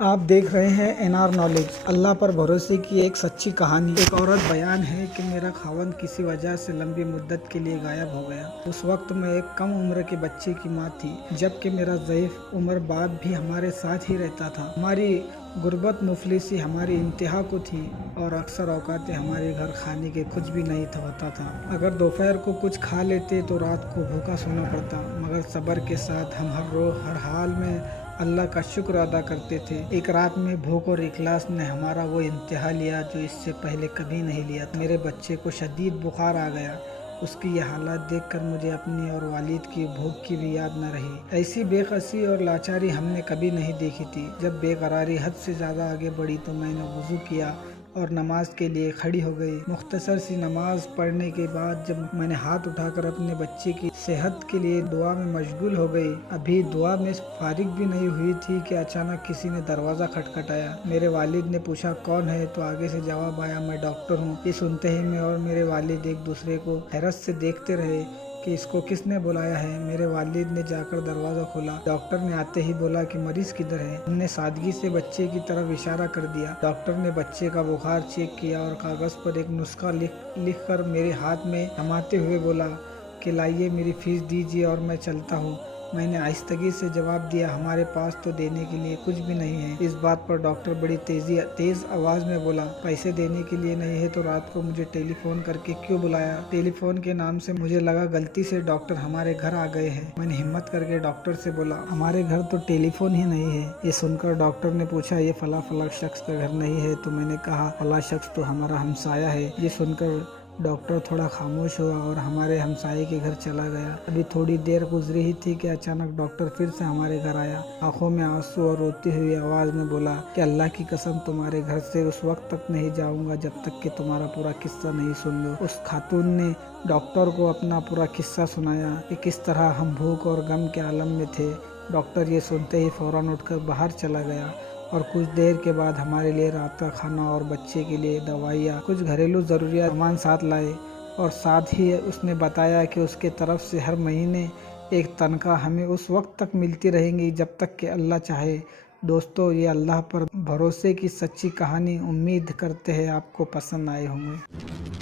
आप देख रहे हैं एनआर नॉलेज। अल्लाह पर भरोसे की एक सच्ची कहानी। एक औरत बयान है कि मेरा खावंद किसी वजह से लंबी मुद्दत के लिए गायब हो गया। उस वक्त मैं एक कम उम्र के बच्चे की माँ थी, जबकि मेरा ज़ईफ उम्र बाप भी हमारे साथ ही रहता था। हमारी गुर्बत मुफलिसी हमारी इंतहा को थी और अक्सर औकात हमारे घर खाने के कुछ भी नहीं होता था। अगर दोपहर को कुछ खा लेते तो रात को भूखा सोना पड़ता, मगर सब्र के साथ हम हर रोज हर हाल में अल्लाह का शुक्र अदा करते थे। एक रात में भूख और इखलास ने हमारा वो इम्तिहान लिया जो इससे पहले कभी नहीं लिया था। मेरे बच्चे को शदीद बुखार आ गया। उसकी यह हालत देखकर मुझे अपनी और वालिद की भूख की भी याद न रही। ऐसी बेकसी और लाचारी हमने कभी नहीं देखी थी। जब बेकरारी हद से ज़्यादा आगे बढ़ी तो मैंने वुज़ू किया और नमाज के लिए खड़ी हो गई। मुख्तसर सी नमाज पढ़ने के बाद जब मैंने हाथ उठाकर अपने बच्चे की सेहत के लिए दुआ में मशगूल हो गई, अभी दुआ में फारिग भी नहीं हुई थी कि अचानक किसी ने दरवाज़ा खटखटाया। मेरे वालिद ने पूछा कौन है, तो आगे से जवाब आया मैं डॉक्टर हूँ। ये सुनते ही मैं और मेरे वालिद एक दूसरे को हैरत से देखते रहे कि इसको किसने बुलाया है। मेरे वालिद ने जाकर दरवाज़ा खोला। डॉक्टर ने आते ही बोला कि मरीज किधर है। हमने सादगी से बच्चे की तरफ इशारा कर दिया। डॉक्टर ने बच्चे का बुखार चेक किया और कागज़ पर एक नुस्खा लिख कर मेरे हाथ में थमाते हुए बोला कि लाइए मेरी फीस दीजिए और मैं चलता हूँ। मैंने आहिस्तगी से जवाब दिया हमारे पास तो देने के लिए कुछ भी नहीं है। इस बात पर डॉक्टर बड़ी तेज आवाज में बोला पैसे देने के लिए नहीं है तो रात को मुझे टेलीफोन करके क्यों बुलाया। टेलीफोन के नाम से मुझे लगा गलती से डॉक्टर हमारे घर आ गए हैं। मैंने हिम्मत करके डॉक्टर से बोला हमारे घर तो टेलीफोन ही नहीं है। ये सुनकर डॉक्टर ने पूछा ये फला शख्स का घर नहीं है। तो मैंने कहा फला शख्स तो हमारा हमसाया है। ये सुनकर डॉक्टर थोड़ा खामोश हुआ और हमारे हमसाये के घर चला गया। अभी थोड़ी देर गुजरी ही थी कि अचानक डॉक्टर फिर से हमारे घर आया। आंखों में आंसू और रोती हुई आवाज में बोला कि अल्लाह की कसम तुम्हारे घर से उस वक्त तक नहीं जाऊंगा जब तक कि तुम्हारा पूरा किस्सा नहीं सुन लो। उस खातून ने डॉक्टर को अपना पूरा किस्सा सुनाया कि किस तरह हम भूख और गम के आलम में थे। डॉक्टर ये सुनते ही फौरन उठकर बाहर चला गया और कुछ देर के बाद हमारे लिए रात का खाना और बच्चे के लिए दवाइयाँ कुछ घरेलू ज़रूरियात सामान साथ लाए। और साथ ही उसने बताया कि उसके तरफ से हर महीने एक तनख्वाह हमें उस वक्त तक मिलती रहेंगी जब तक कि अल्लाह चाहे। दोस्तों, ये अल्लाह पर भरोसे की सच्ची कहानी। उम्मीद करते हैं आपको पसंद आए होंगे।